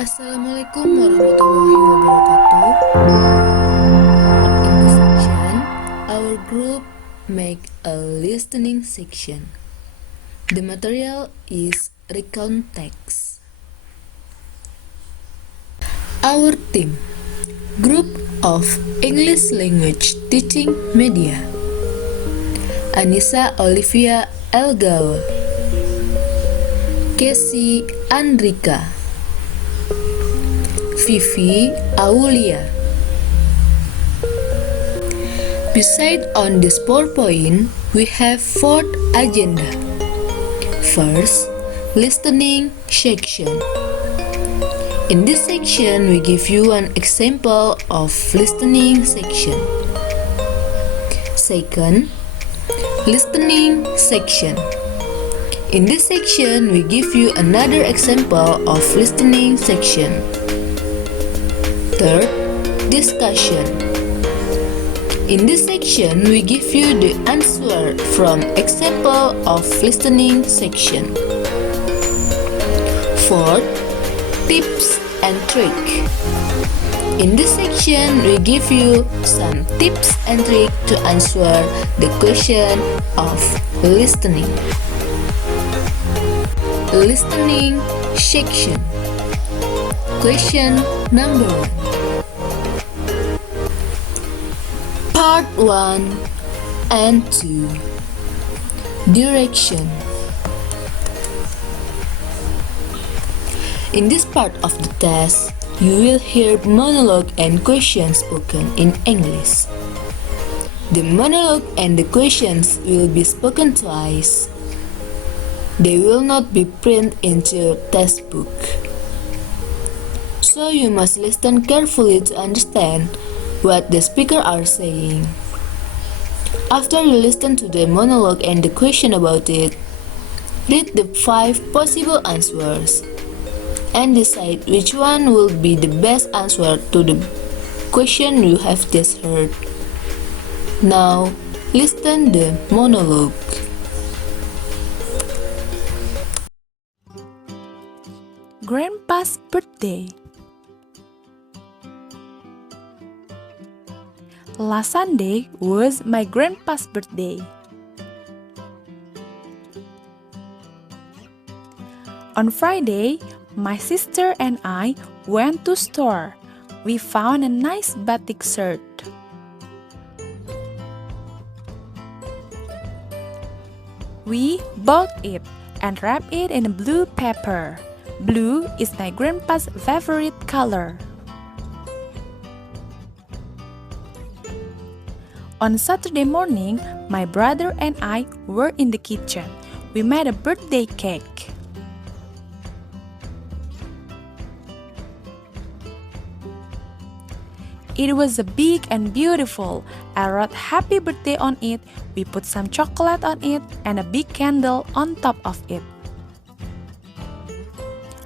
Assalamualaikum warahmatullahi wabarakatuh. In this section, our group make a listening section. The material is recount text. Our team, Group of English Language Teaching Media. Annisa, Olivia, L.Gaol. Kesi Andrika. Vivi Aulia. Beside on this PowerPoint, we have 4th agenda. First, listening section. In this section, we give you an example of listening section. Second, listening section. In this section, we give you another example of listening section. Third, discussion. In this section, we give you the answer from example of listening section. Fourth, tips and trick. In this section, we give you some tips and trick to answer the question of listening. Listening section. Question number 1. Part 1 and 2. Direction. In this part of the test, you will hear monologue and questions spoken in English. The monologue and the questions will be spoken twice. They will not be printed into your textbook. So you must listen carefully to understand what the speaker are saying. After you listen to the monologue and the question about it, read the 5 possible answers and decide which one will be the best answer to the question you have just heard. Now, listen the monologue. Grandpa's birthday. Last Sunday was my grandpa's birthday. On Friday, my sister and I went to store. We found a nice batik shirt. We bought it and wrapped it in blue paper. Blue is my grandpa's favorite color. On Saturday morning, my brother and I were in the kitchen. We made a birthday cake. It was a big and beautiful. I wrote happy birthday on it. We put some chocolate on it and a big candle on top of it.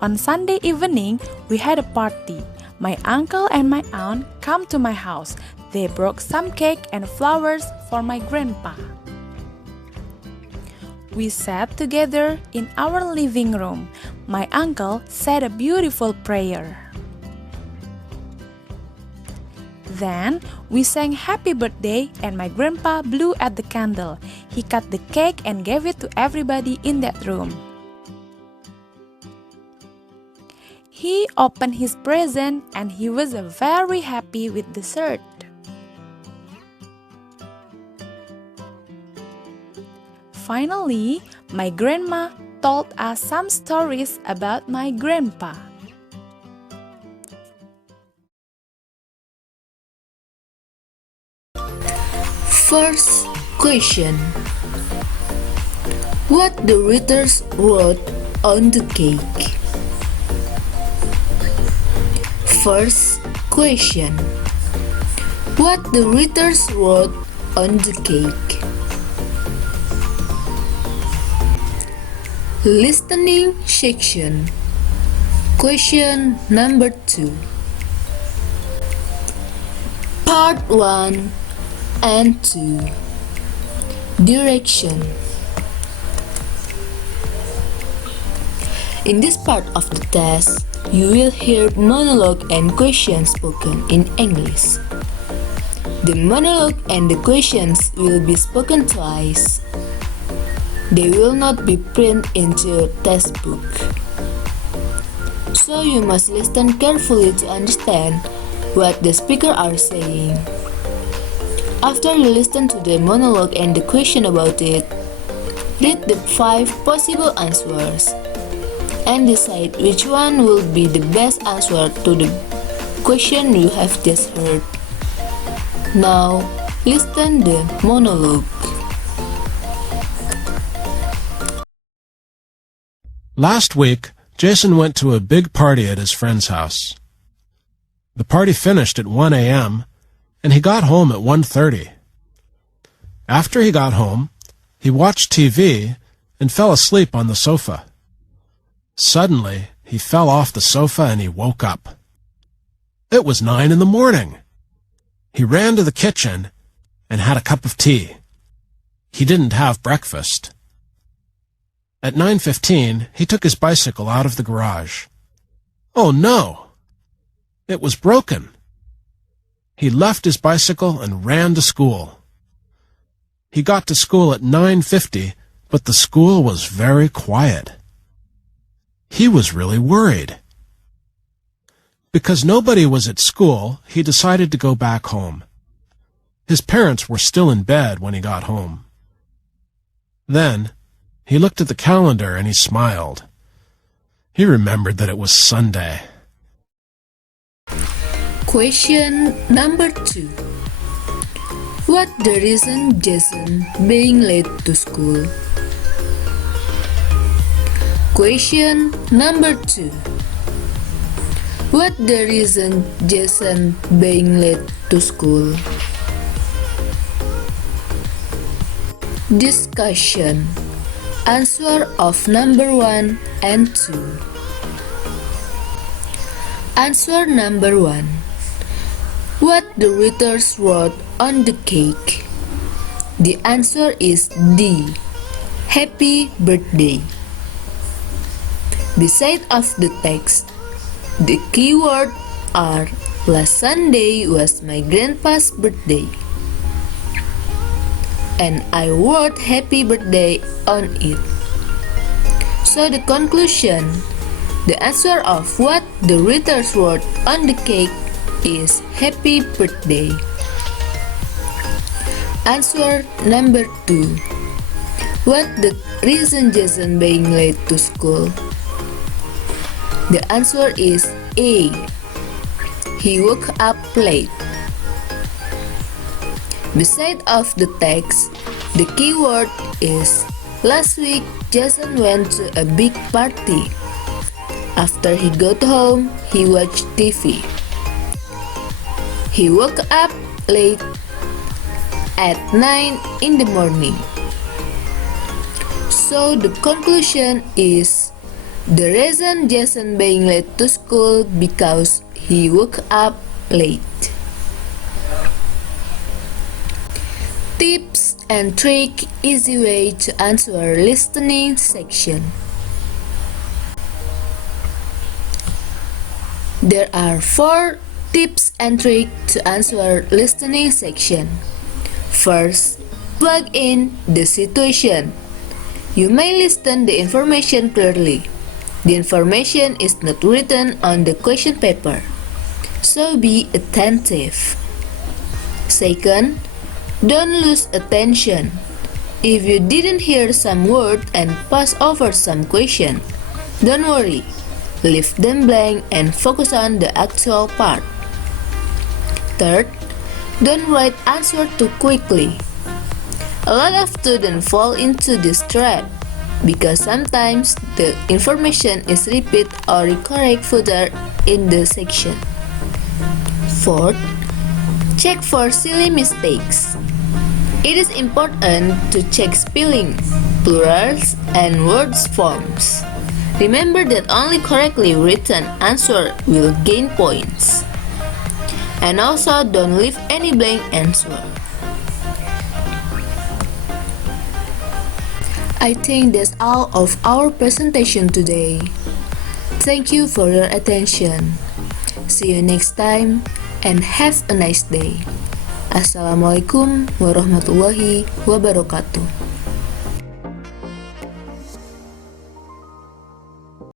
On Sunday evening, we had a party. My uncle and my aunt come to my house. They brought some cake and flowers for my grandpa. We sat together in our living room. My uncle said a beautiful prayer. Then we sang happy birthday and my grandpa blew at the candle. He cut the cake and gave it to everybody in that room. He opened his present and he was very happy with the shirt. Finally, my grandma told us some stories about my grandpa. First question. What the writers wrote on the cake? First question. What the writers wrote on the cake? Listening section. Question number 2. Part 1 and 2. Direction. In this part of the test, you will hear monologue and questions spoken in English. The monologue and the questions will be spoken twice. They will not be printed into a textbook. So you must listen carefully to understand what the speaker are saying. After you listen to the monologue and the question about it, read the 5 possible answers and decide which one will be the best answer to the question you have just heard. Now, listen the monologue. Last week, Jason went to a big party at his friend's house. The party finished at 1 a.m., and he got home at 1:30. After he got home, he watched TV and fell asleep on the sofa. Suddenly, he fell off the sofa and he woke up. It was 9 in the morning. He ran to the kitchen and had a cup of tea. He didn't have breakfast. At 9:15, he took his bicycle out of the garage. Oh no! It was broken. He left his bicycle and ran to school. He got to school at 9:50, but the school was very quiet. He was really worried. Because nobody was at school, he decided to go back home. His parents were still in bed when he got home. Then, he looked at the calendar and he smiled. He remembered that it was Sunday. Question number 2. What the reason Jason being late to school? Question number 2. What the reason Jason being late to school? Discussion. Answer of number 1 and 2. Answer number 1. What the writers wrote on the cake? The answer is D. Happy birthday. Beside of the text, the keyword are last Sunday was my grandpa's birthday, and I wrote happy birthday on it. So the conclusion, the answer of what the writers wrote on the cake is happy birthday. Answer number 2. What the reason Jason being late to school? The answer is A. He woke up late. Beside of the text, the keyword is last week Jason went to a big party. After he got home, he watched TV. He woke up late at 9 in the morning. So the conclusion is the reason Jason being late to school because he woke up late. Tips and trick easy way to answer listening section. There are 4 tips and tricks to answer listening section. First, plug in the situation. You may listen the information clearly. The information is not written on the question paper, so be attentive. Second, don't lose attention. If you didn't hear some word and pass over some question, don't worry. Leave them blank and focus on the actual part. Third, don't write answer too quickly. A lot of students fall into this trap because sometimes the information is repeated or correct further in the section. Fourth, check for silly mistakes. It is important to check spelling, plurals, and words forms. Remember that only correctly written answer will gain points. And also don't leave any blank answer. I think that's all of our presentation today. Thank you for your attention. See you next time and have a nice day. Assalamualaikum warahmatullahi wabarakatuh.